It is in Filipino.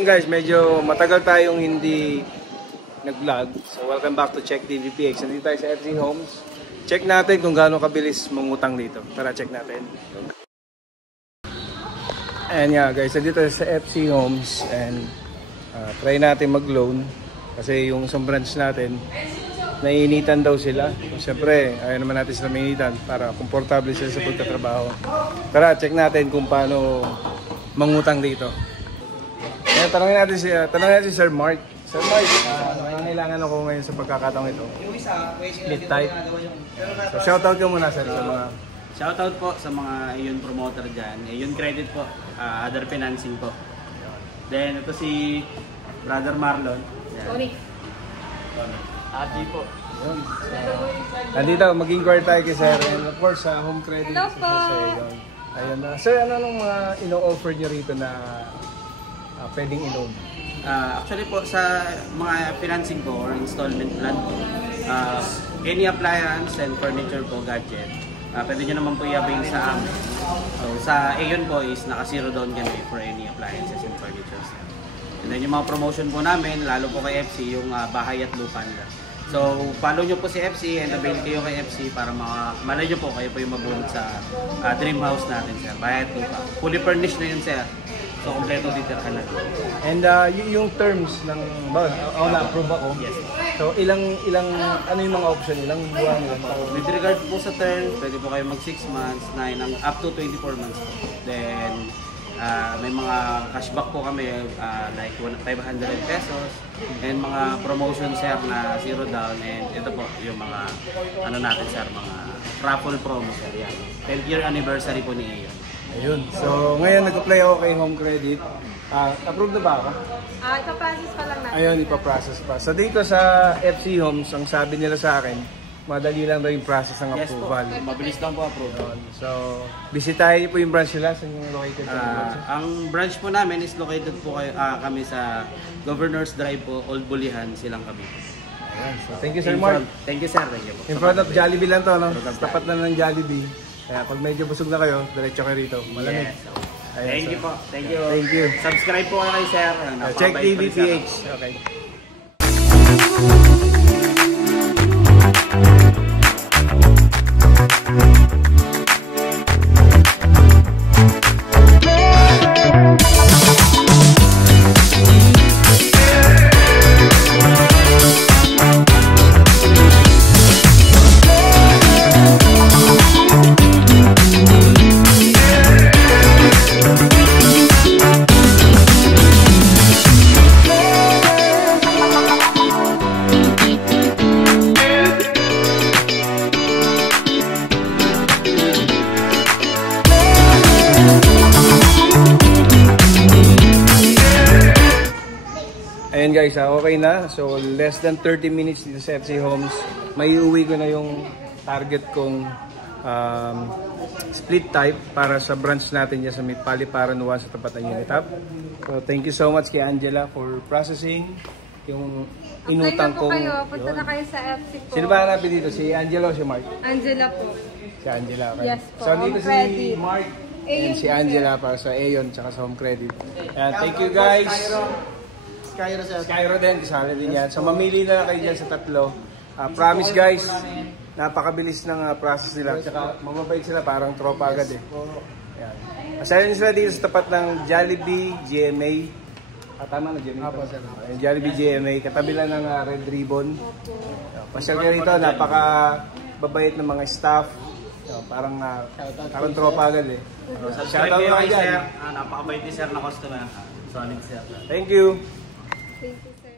yun guys, medyo matagal tayong hindi nag-vlog. So welcome back to Check TVPX. Nandito tayo sa FC Homes. Check natin kung gaano kabilis mangutang dito. Tara, check natin. Ayan nga guys, nandito tayo sa FC Homes and try natin mag-loan. Kasi yung isang branch natin, naiinitan daw sila. Siyempre, ayaw naman natin sila mainitan para komportable sila sa pagtatrabaho. Tara, check natin kung paano mangutang dito. Kaya tanongin natin si Sir Mark. Sir Mark, nangangailangan ako ngayon sa pagkakataong ito. Split type. So, shoutout ka muna sir sa mga... Shoutout po sa mga Aeon promoter dyan. Aeon credit po, other financing po. Then ito si Brother Marlon. Sorry. Adi po. Nandito, mag-inquire tayo kay Sir. And of course, sa home credit. Hello po. Ayun na. Sir, ano nung mga ino-offer nyo rito na pwedeng i-loan? Actually po, sa mga financing po or installment plan po, any appliance and furniture po, gadget, pwede nyo naman po i-avail sa amin. So, sa Aeon po is naka-zero down kami for any appliances and furniture. And then yung mga promotion po namin, lalo po kay FC, yung bahay at lupa nila. So, follow nyo po si FC and avail kayo kay FC para malay nyo po kayo po yung mabunod sa dream house natin, sir. Bahay at lupa. Fully furnished na yun, sir. So, kompleto titirahan na. And yung terms ng... na-approve ako. Yes. So, ano yung mga option? Ilang buwan? With regard po sa term, pwede po kayo mag 6 months, 9, up to 24 months po. Then, may mga cashback po kami, like 500 pesos. And mga promotion, sir, na zero down. And ito po, yung mga, natin, sir, mga raffle promo, sir. Yan. 10th year anniversary po ni Aeon. Ayun. So, ngayon nag-apply ako kay Home Credit. Approved na ba ako? Ipa-process pa lang natin. Ayun, ipa-process pa. So, dito sa FC Homes, ang sabi nila sa akin, madali lang daw yung process ng approval. Yes po, mabilis lang po approval. So, bisitahin niyo po yung branch nila. Saan yung located? Ang branch po namin is located po kami sa Governor's Drive po, Old Bulihan, Silang Cavite. Ayan. So, thank you, Sir Mark. Thank you, sir. Thank you po. In front of Jollibee lang to, no? Tapat na ng Jollibee. Kaya pag medyo busog na kayo, diretso kayo rito. Malamig. Yes. Ayan, Thank so. you po. Thank you. Thank you. Subscribe po kayo kay sir. Check TVPH. Okay. Ayan guys, okay na. So less than 30 minutes dito sa FC Homes. May uwi ko na yung target kong split type para sa branch natin dyan sa Paliparan 1 sa tapat ng Unitap. So thank you so much kay Angela for processing yung inutang kong... Apply na po kayo. Punta na kayo sa FC po. Sino ba hanapin dito? Si Angela o si Mark? Angela po. Si Angela. Okay. Yes po. So dito si Mark and si Angela para sa Aeon at sa Home Credit. Thank you guys. Skyro din, kasali din yan. So mamili na lang kayo dyan sa tatlo. Promise guys, napakabilis ng process nila. Tsaka mababait sila, parang tropa agad eh. Ayan. Asaya sila dito sa tapat ng Jollibee GMA. Tama na GMA. Jollibee GMA, katabi lang ng Red Ribbon. Pasyal kayo rito, napakababait ng mga staff. Parang tropa agad eh. Subscribe kayo kay sir. Napakabait ni sir na customer. Solid sir. Thank you. Thank you, sir.